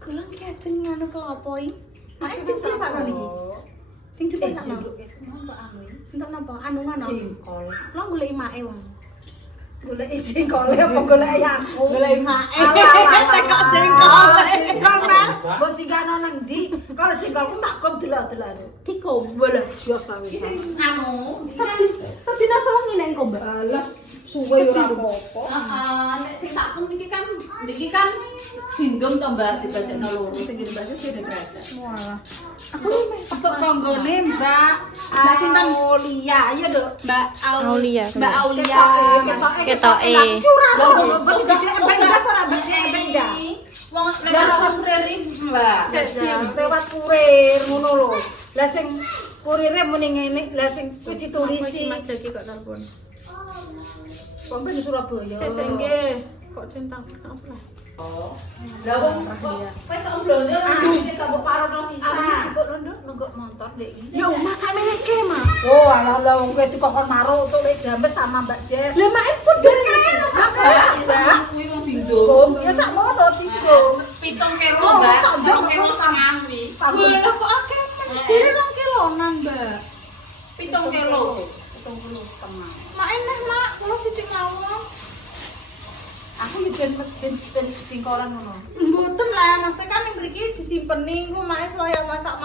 Kula iki ajeng ngono klopo iki. Nek jengkol Pak niki. Sing dipasakno. Entuk napa? Anu ngono. Jengkol. Lah goleki make wae. Goleki jengkol apa goleki aku? Goleki make. Tekok jengkol. Jengkol Mas. Mbok singkano nang ndi? Kalau jengkolku tak kom delok-delok. Dikom. Boleh jos wis. Anu, sedina sewengi nek engko Mbak. Alah, suwe ora apa-apa. Heeh, nek sing tak pun niki kan dindum to Mbak dibacekno loro sing ngene Mbak Sus dhewe kresek. Walah. Aku untuk konggone Mbak sinten? Aulia, iya Dok. Mbak Aulia. Mbak Aulia. Ketoke. Lah, bos iki benda ora bisa benda. Wong nek kurir Mbak. Lewat kurir ngono lho. Lah sing kurire muni ngene, lah sing cuci tulisi. Mas Jaki kok telepon. Wong ben Surabaya. Sesuk nggih. Kok centang apa? Lah wong kowe tak blonjo iki tak mbok parono sisa. Aku jupuk rondo nunggu motor ndek iki. Yo, masak meneke, Mas. Oh, alah wong kowe dikokon maruk untuk lek dames sama Mbak Jess. Lah mak padha kene. Kuwi wong dindum. Ya sak mono tinggung. 7 kilo Mbak. 7 kilo setengah kuwi. Lah kok akeh men. Dene 2 kilonan, Mbak. 7 kilo. 7 kilo setengah. Mak eneh, Mak. Kula sithik mawon. Aku yo ben jengkolan ngono. Mboten lah, Mas kan ning mriki disimpeni engko mak saya masak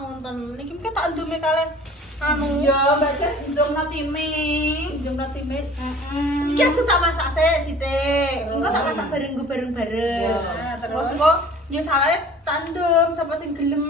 ngonten. Niki mungkin tak ndume kalih anu. Ya Mbak Jess ndungno timing. Pinjamno timit. Iki aja tak masak sik sithik. Engko tak masak bareng-bareng. Ya, terus? Terus kok ya salahe tak ndum sapa sing gelem.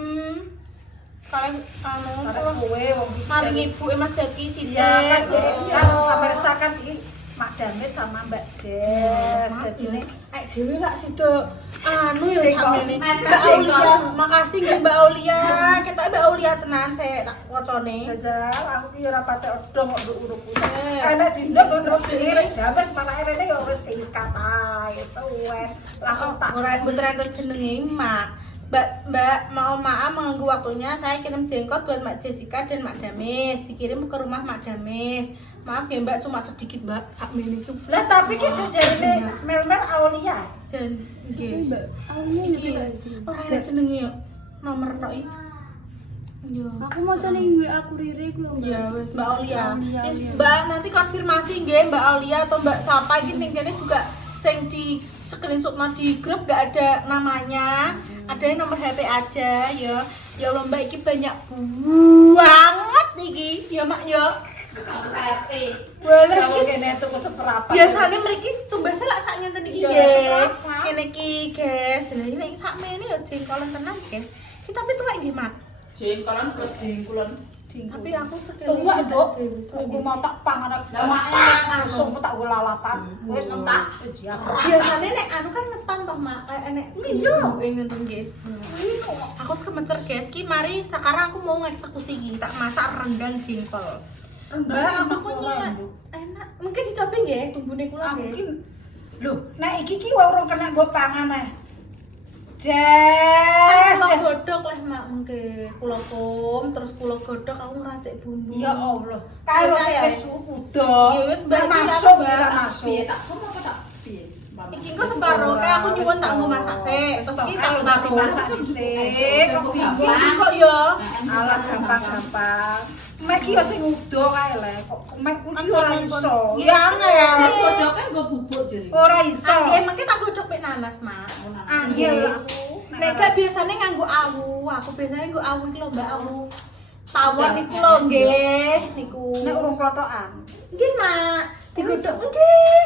Kalih anu kula Kowe wong maring ibuke Mas Jaki sithik. ya kan sampai rasakan iki Madame sama Mbak Jess. Dadine Dhewe lak sida anu ya Jengkol. sampeyan. Mas, Mbak jengkol. Aulia, makasih nggih Mbak Aulia. Ketok Mbak Aulia tenan sik tak wacane. Jajal, aku ki ora patek odong kok nduk urupku. Eh. Enak dinduk terus dhewe dames malah rene ya wis sikat ae suwen. Langsung tak Ora bener enten jenenge Mak. Mbak mau maaf mengganggu waktunya. Saya kirim jengkol buat Mak Jessica dan Mak Damis. Dikirim ke rumah Mak Damis. Maaf ya Mbak, cuma sedikit Mbak. Sak menit itu. Lah tapi ki jarine Melmer Aulia. Jan nggih. Mbak Aulia iki ora ada jenenge yo. Nomor tok iki. Yo. Aku mau ning WA kurire iku lho, Mbak. Ya wis Mbak Aulia. Aulia. Wis, Mbak nanti konfirmasi nggih Mbak Aulia atau Mbak siapa iki ning kene juga sing di screenshot di grup gak ada namanya. Ada nomor HP aja ya. Ya Allah Mbak iki banyak banget iki. Ya Mak ya. KFC. Boleh Kalau iki. kene tuku seperapa. Biasanya mriki tumbase lak sak ngenten iki Iya, nggih. seberapa? Ngene iki, guys. Lah iki nek sak mene ya jengkolan tenan, guys. Kita tapi tuwek nggih, Mak. Jengkolan terus jengkolan. Tapi aku sekali Tuwek, Dok. Aku mau tak pangan Lah, Mak, langsung tak lalapan. Wis entak wis ya. biasanya nek anu kan ngetan toh Mak, kayak nek iya ngenten nggih. Aku kemencer guys, ki mari sekarang aku mau ngeksekusi iki, tak masak rendang jengkol. Mbak, aku nyelak enak. Mungkin dicoba nggih bumbune kula Aku nggih. ki lho, nek iki ki urung kena nggo pangan ae. Jess, Kula Jess. godhog lah Mak mungkin. Kula kum terus kula godhog aku ngeracik bumbu. Ya Allah. Kalau Ya, wis udah. Ya wis, Mbak, masuk Mbak. ora masuk. Piye tak pun apa tak piye? Iki engko separo kayak aku nyuwun tak nggo masak sik. Terus iki tak nanti taruh. masak dhisik. Kok bingung Iki kok ya. Alah gampang-gampang. Mek ki yo sing udo kae le. Kok mek kuwi ora iso. Ya angel. Godhog kan nggo bubuk jere. Ora iso. Angel mengke tak godhog pek nanas, Mak. Angel aku. Nek gak biasanya nganggo awu. Aku biasanya nganggo awu iki lho, Mbak, awu. Tawon niku lho nggih, niku. Nek urung klotokan. Nggih, Mak. Digodhog nggih.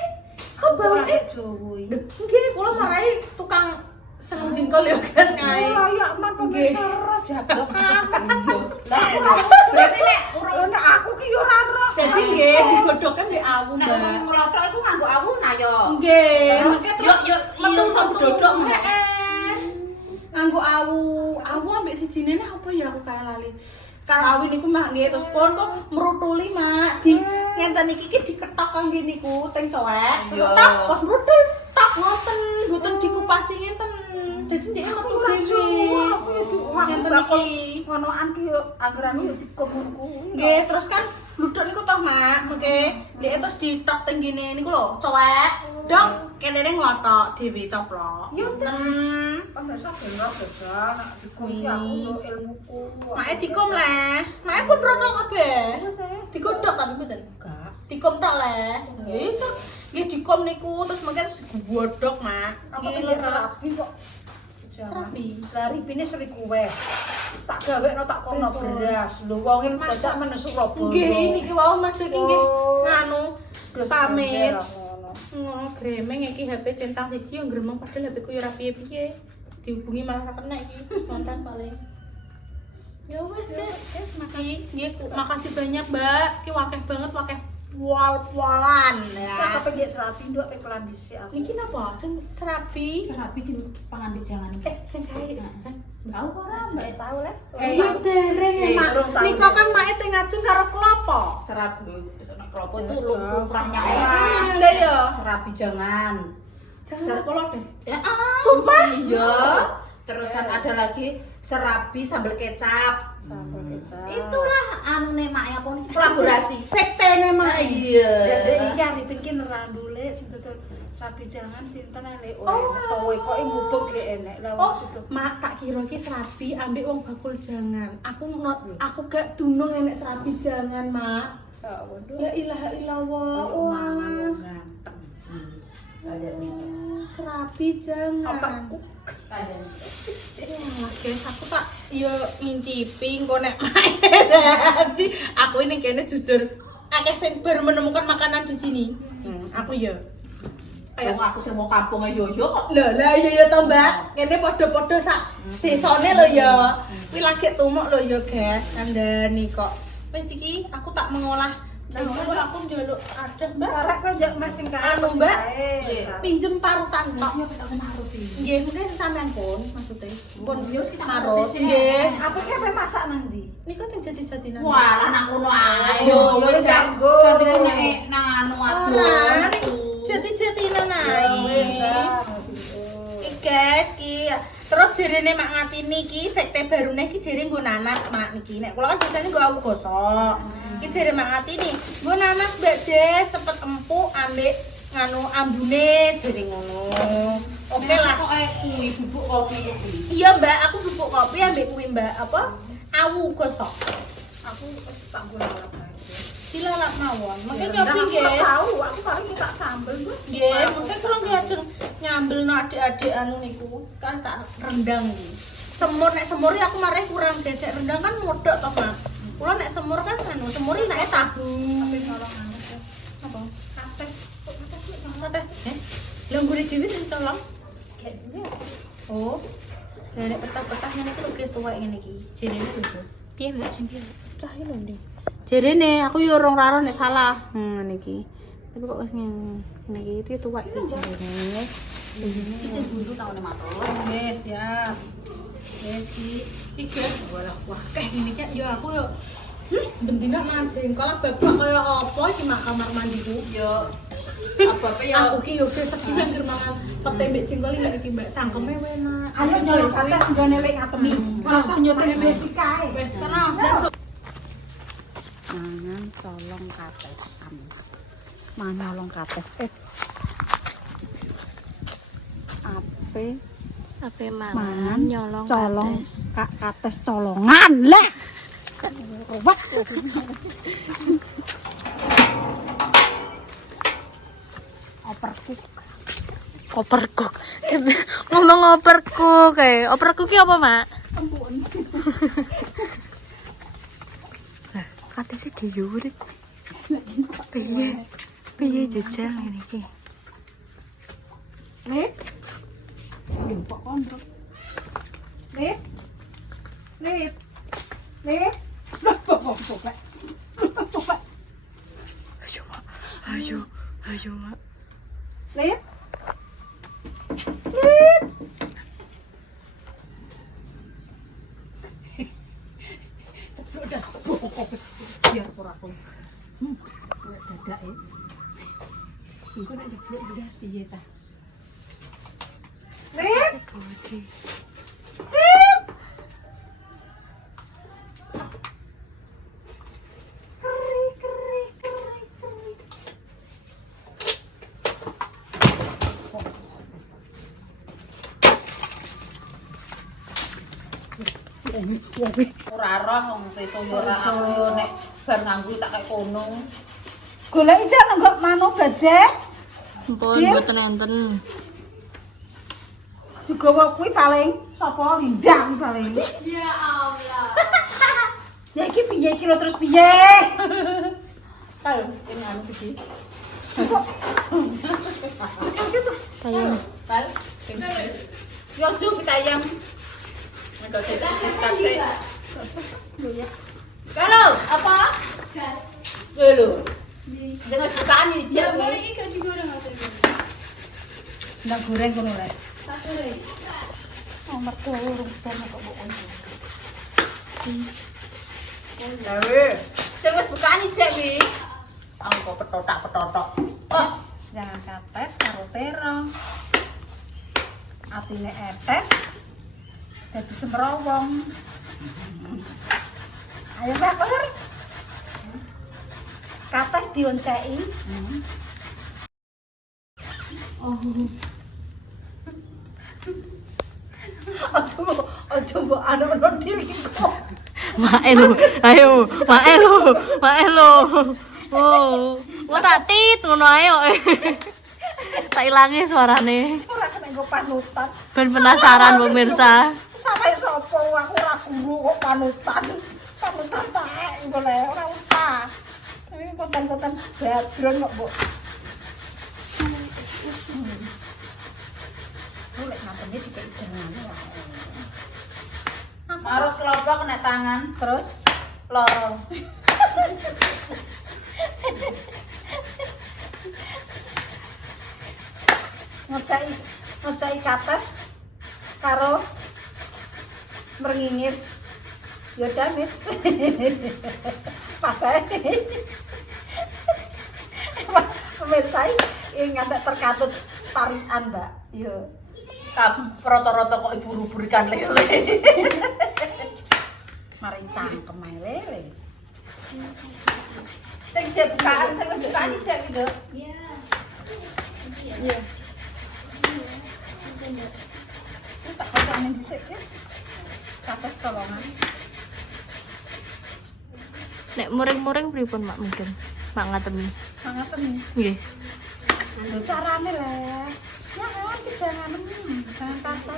Kok bauke Jowo iki. nggih, kula marai tukang seneng jengkol ya kan kae. Ora ya man pemirsa ora jablok kan. Berarti nek Ora nek aku ki yo ora roh. Jadi nggih digodhogke mbek awu, nek Mbak. wong nglothok iku nganggo awu nah yo. Nggih, mengke Yo terus yo metu sop dodok Mbak. nganggo awu. Awu ambek sijine nek apa ya aku kae lali. Karawi niku Mak nggih terus pun kok merutuli Mak. Di ngenten iki ki diketok kangge niku teng cowek. Iya. Tak kok merutul tak ngoten, mboten dikupasi ngenten. Dadi dhek metu dhewe. Ngenten iki. Ngonoan ki yo anggaran yo dikomunku. Nggih, terus kan bluduk niku toh Mak, mengke dhek terus ditok teng gene niku lho, cowek. Dok, kene nglotok dhewe coplok. Ya, Hmm. Pamit saben beda nak dikum ki aku yo ilmuku. Mae dikum le. Mae pun rotol kabeh. Wes saya Digodhog tapi mboten. enggak. Dikum tok le. Nggih iso. Nggih dikum niku terus mungkin godhog, Mak. Apa Nggih iki leres. serapi kok. Serapi. Lari pine seriku wes. Tak gawekno tak kono beras. Lho wong iki dadak men Surabaya. Nggih niki wau Mas iki nggih Oh. nganu Terus pamit. ngono. Ngono gremeng iki HP centang siji yo gremeng padahal HP ku yo ora piye-piye. Dihubungi malah ora kena iki. Konten paling. Ya wes guys, makasih nggih makasih banyak Mbak. Ki wakeh banget wakeh wal-walan ya. Tak kepenjek serapi nduk pelan dhisik aku. Niki napa? Sing serapi. Serapi di pangan jangan. Sing kae. Tahu ora Mbak? Tahu le. Ya dereng ya, Mak. durung tahu. Nika kan Mak teng ngajeng karo klopo. Serapi klopo itu Betul. lumrahnya Enggak ya. Serapi jangan. Jangan kolo deh. Ya, Sumpah? Iya. Terusan ada lagi serapi sambal kecap. Sambal kecap. Itulah anu nek mak apa nih kolaborasi. Sektene Mak. Iya. Ya iki arepin ki nerandule sing tutur serapi jangan sinten le. Oh. Towe kok ngubuk ge enek lah Oh, maksud. Mak tak kira iki serapi ambek wong bakul jangan. Aku gak dunung enek serapi jangan, Mak. Ya waduh. La ilaha illallah. Mangan Wah. wong ganteng. Ada nih. Serapi jangan. Otakku. Ada. Wah, guys, aku tak yo ngincipi engko nek dadi aku ini kene jujur akeh sing baru menemukan makanan di sini. Aku yo. Ayo aku sing mau kampung aja yo kok. Lah iya to, Mbak. Kene padha-padha sak desane lho ya. Kuwi lagi tumuk lho ya, guys. Kandhani kok. Wis iki aku tak mengolah. Jujur aku njaluk ada, Mbak. Karek kok njak Mas sing kae. Anu, Mbak. Iya. Pinjem parutan tok. Iya kita aku marut iki. Nggih, mungkin sampean pun maksudnya. Pun Yo sih tak marut. marut sih. Nggih. Apa ki ape masak nang ndi? Niku teng jati-jatinan. Wah, anak ngono ae. Yo, Yo wis ya. ganggu. Santri nek nang anu Ora, aduh. niku jati-jatinan ae. Iki guys, ki terus jarene Mak Ngatini iki sekte barune iki jare nggo nanas Mak niki. Nek kula kan biasanya nggo aku gosok. Iki jare Mak Ngatini, nggo nanas Mbak Jess cepet empuk ambek nganu ambune jare ngono. Oke lah. Kok kuwi bubuk kopi kuwi. Iya Mbak, aku bubuk kopi ambek kuwi Mbak apa? Awu gosok. Aku tak golek apa. Dilalap mawon. Mungkin Aku nyobi nggih. tahu, aku paling tak sambel kok. Nggih, mungkin kula nggih ajeng nyambelno adik-adik anu niku. Kan tak rendang iki. Semur nek semur aku mareh kurang guys. Nek rendang kan modok to, Mak. Kula nek semur kan anu, semur iki nek tahu. Tapi nolong anu tes. Apa? Kates. Kok kates kok nolong? Kates. Lha nggone dhewe sing colong. Kayak dulu. Oh. Nek pecah-pecah ngene iki lho guys tuwek ngene iki. Jerene lho. Piye Mbak sing piye? Pecah lho Ndek. Jerene aku yo ora raro nek salah. Ngene iki. Tapi kok wis ngene iki tuwek iki jerene. Iki sing buntu taune matur. Yes, siap. Yes, iki guys, wah kayak gini kan ya aku yo bendina mancing kalau bapak kaya apa iki mak kamar mandiku Yo apa ya? aku ki yo guys iki yang mangan pete mbek jengkol iki Mbak cangkeme enak. Ayo nyolong kates nggone lek ngatemi. Rasa nyoten Jessica ae. Wes kana dan Mangan colong katesan. Mangan colong kates. Ape Ape mangan mangan nyolong colong kates. kates colongan lah. Wah. Operkuk. Opercook. Ngomong opercook kae. Opercook ki apa, Mak? Lah, katese dhewe. Piye? Piye jajal ngene iki? Lip. Jempok kondok. Lip. Lip. Lip. Ayo, Mak. Ayo, ayo, Mak. Lip. Lip. Udah biar aku. Dadak ya. Iku nek jeblok udah piye ta? Lip. Bodi. Ora roh wong peso yo ora aku yo nek bar nganggo tak kaya kono. Golek jan nggak mano bajek. Ampun, Iya. mboten enten. Digawa kuwi paling sapa lindang paling. Ya Allah. Ya iki piye iki lho terus piye? Kayo ini anu iki. Tayang. Kal. Yo jo pitayang. Nek diskase. Kalau apa? Gas. Lho. Jangan bukaan iki jek kowe. Iki gak digoreng apa iki? Ndak goreng kono lek. Tak goreng. Nomor telur ben kok mbok. Lawe. Jangan bukaan iki jek wi. Angko petotak-petotok. Oh, Jangan kates karo terong. Atine etes. Dadi semrowong. Ayo Mbak Pur. Kates dionceki. Aja mbok ana diri kok. Mae lo, ayo, mae lo. Oh, gua tak tit ngono ae kok. Tak ilangi suarane. Ora kena nggo panutan. Ben penasaran pemirsa. Sampai sopo aku ora guru kok panutan. Panutan taek engko le ora usah. Ini konten-konten background kok, Mbok. Boleh ngapain dikek jengane wae. marut kelompok kena tangan terus loro. Ngecai kates karo meringis. Ya udah, Mis. Pas ae. Pemirsa ini ngantek terkatut parian, Mbak. Yo. Roto-roto kok ibu burikan lele. Mari cangkem ae lele. Sing jek bukaan, sing wis bukaan iki jek gitu. Iya. Ini tak kocoknya dhisik, ya. Kates tolongan. Nek muring-muring pripun Mak mungkin? Mak ngatemi. Mangaten nih. Nggih. Lho carane lah. Ya kan jangan jangan katel.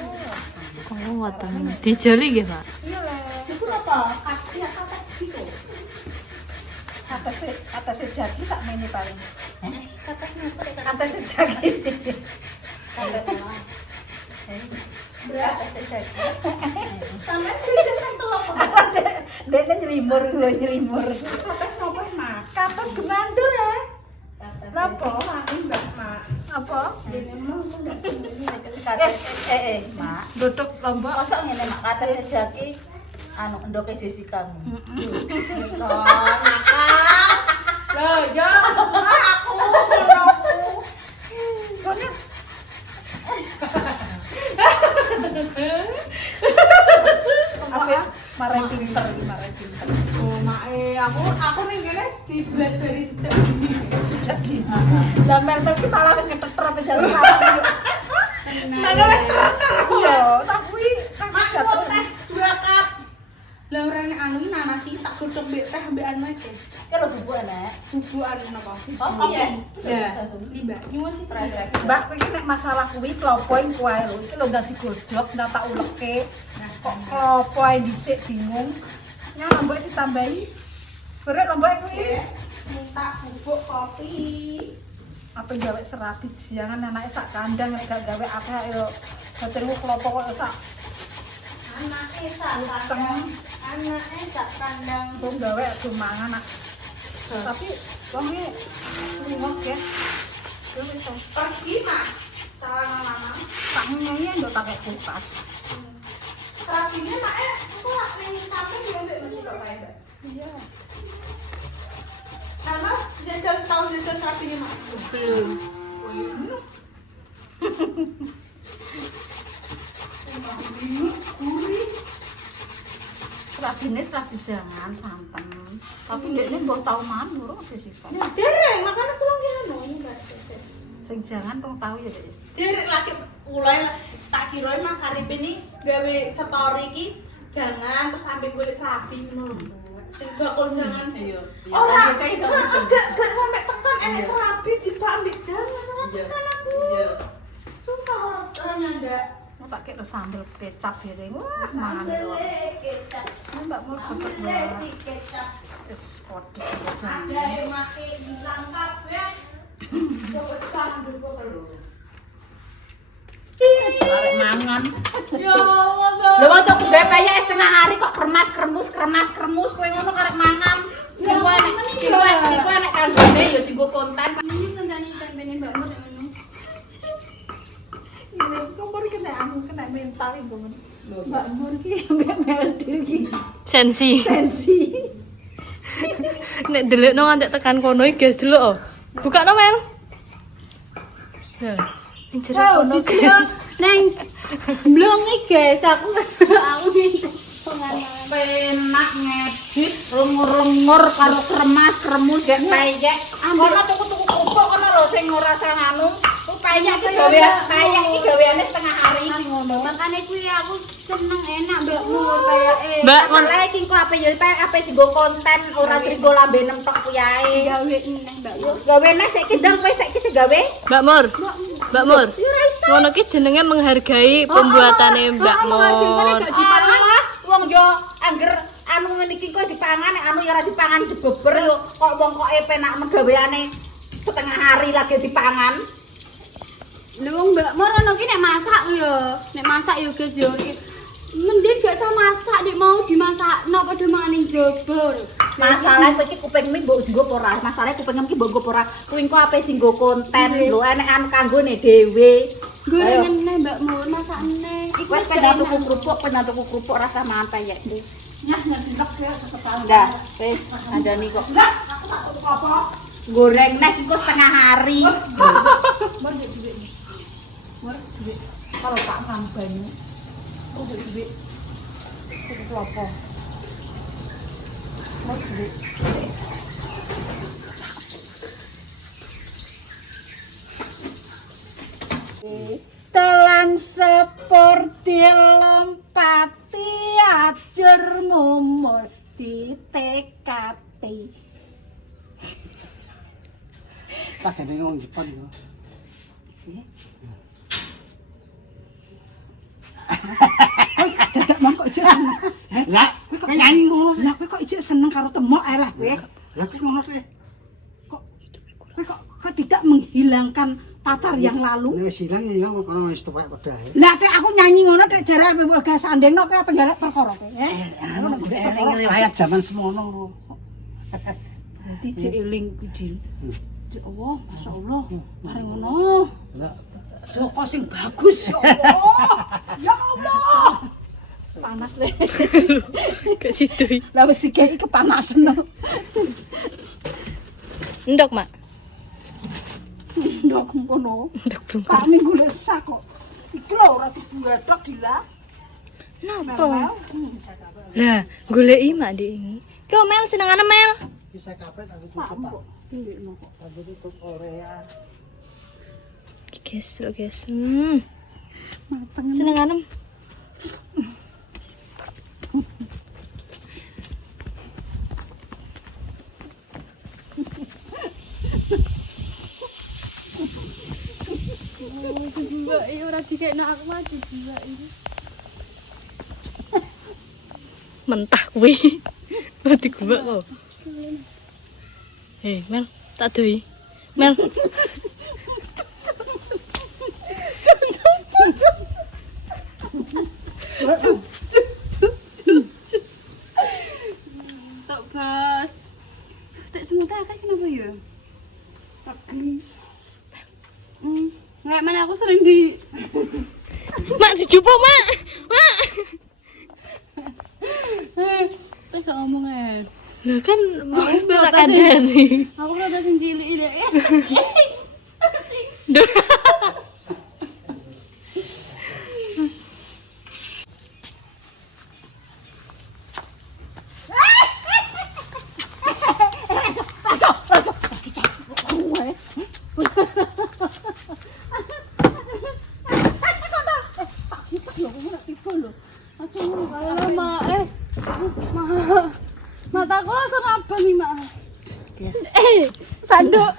Oh, ngatemi. Dijoli nggih, Mak. Iya lah. Itu apa? Ya kata gitu. Atas jagi tak meni paling. Katasnya apa? Atas jagi. Berat jagi. Sampai tulisan kan telok. Dene nyerimur lho nyerimur. Katas apa Mak? Kapas gemandur ya. Napa? Ini Mbak Mak. Apa? Ini emang enggak sembunyi. Mak. Duduk lombok. Mosok ngene mak kate sejaki anu endoke Jessica. Loh, ya, aku aku. Kono. Apa? Mare pinter, mare pinter. Oh, Mak, aku ning kene dibelajari sejak dini. Jagi. Lah mel-mel ki malah wis ngeteter apa jalan sarang. Mana wis terter. Iya, tak kuwi tak Mak, jatuh. kok teh 2 cup. Lah orangnya anu nanasi tak godhog mbek teh mbek anu guys. Ki lho bubuk enek. Bubukan napa? Oh iya. Ya, limbah. Nyuwun sih Kresek. Mbak, kowe iki nek masalah kuwi klopo iki kuwi lho. Iki lho dadi godhog ndak tak ulekke. Nah, kok klopo ae dhisik bingung. Nyang lombok ditambahi. Gorek lombok kuwi. minta bubuk kopi. Apa gawe serabi jangan anake sak kandang nek gak gawe akeh yo. Batermu klopo kok sak Anake sak ceng. Anake sak kandang. Wong gawe adu mangan nak. Tapi wong iki ngok ya. Yo wis Pergi Mak. Celana mama. tangannya ndok pakai kulkas. Serabinya Mak aku lak ning samping ya mbek mesti kok kae Mbak. Iya. Sama jajal tahu jajal serabinya Mak. Belum. Serabine serabi jangan santen. Tapi ndekne mbok tau manur wis sih. Dereng, makanya aku lagi anu ini Mbak. Sing jangan rong tau ya, Dek. Derek lagi mulai tak kira Mas Arif ini gawe story iki jangan terus sampai golek serabi ngono lho, Mbak. Sing bakul jangan sih. Iya. Ora, kayak gak sampai tekan enek serabi tiba ambil jangan Iya. tekan aku. Iya. Sumpah ora nyandak. Mau tak kira sambal kecap dereng. Wah, Sambel mantap. kecap. Mbak mau dapat Sambel kecap. wis pedes aja. Ada yang make bilang kabeh. Coba sambel kok lho. Arek mangan. Ya Allah. Lho wong tuku gawe payek setengah hari kok kremas-kremus kowe ngono karek mangan. Diengko enek kanggone ya dienggo konten. Ini tentang tempene Mbak Nur ngono. Ini kompor kena anu kena mental iku men. Mbak Nur ki ambek meldil ki Sensi. sensi. Nek delokno nganti tekan kono iki guys delok. Oh. Bukakno Mel. Nah, ning jero kono guys. Neng blong iki guys, aku minta penganan. Penak ngedit rungur-rungur karo kremas-kremus gak payek. Kono tuku-tuku kerupuk kono lho sing ora nganu. Payek iki gaweane setengah hari iki ngono. Makane kuwi aku seneng enak Mbak Nur payake. Mbak, Masalah iki kok ape dienggo konten ora dienggo lambe nemtok kuwi ae. Gawe neh Mbak Nur. Gawe nek saiki ndang kowe saiki sing gawe. Mbak Mur. Mbak Mur. Ngono ki jenenge menghargai pembuatane Mbak Mur. Allah, wong yo angger anu ngene iki kok dipangan nek anu ya ora dipangan jebeber yo kok wong kok penak gaweane setengah hari lagi dipangan. Lha wong Mbak Mur ono ki nek masak yo. Nek masak yo guys yo. Mending gak usah masak nek mau dimasakno padha mangan ning jebor. Masalah kowe iki kuping mie mbok dienggo apa ora? Masalah kuping mie mbok nggo apa ora? Kuwi engko ape dienggo konten lho enek anu kanggone dhewe. Gorengan neh Mbak Mur masakne. Iku Wes pengen tuku kerupuk rasa mangan payek iki. Nyah ngendek ya sekali. Ndah, wis andani kok. Enggak, aku tak tuku apa. Goreng neh engko setengah hari. Mun duit duit. Mun duit. Kalau tak banyu. Oh duit duit. Tuku apa? Mun duit. Telan seperti lompati ajur ngumur di TKT. Pakene ngomong Jepang yo. Dadak mongko ijek seneng. Lah, kok nyanyi ngono? Lah kowe kok ijek seneng karo temok ae lah kowe. Lah kok ngono teh? Kok tidak menghilangkan pacar yang lalu? Nek wis ilang ya kono wis tuwek pedhae. Lah tek aku nyanyi ngono tek jare ga sandengno kowe apa garek perkara kowe. Anu eling riwayat zaman semono lho. Dadi jek eling kuwi. Ya Allah, masyaallah. Mari ngono. Lah, Joko sing bagus ya Allah. Ya Allah. Panas le. Gak situ. Lah wis dikeki kepanasan. Ndok, Mak. Ndok ngono. Ndok belum. Kak minggu lesak kok. Iki lho ora dibuatok dilah. Napa? Lah, goleki Mak Dik iki. Kok Mel senengane Mel? bisa kabeh tak tutup Pak. Tak tutup Korea. Guys, lo guys. Senengane. Mbak iki ora dikekno aku maju mbak iki. Mentah kuwi. Mati gua kok. Hei, Mel, tak doi. Mel. Tok bos. Tak semut akeh kenapa ya? Pagi. Nggak mana aku sering di Mak dijupuk, Mak. Mak. tak gak ngomong ya. Lah kan bos protes tak kandani. Aku rada sing cilik deh. Alah, Mak. Mataku langsung abang nih, Mak. Yes. Sanduk.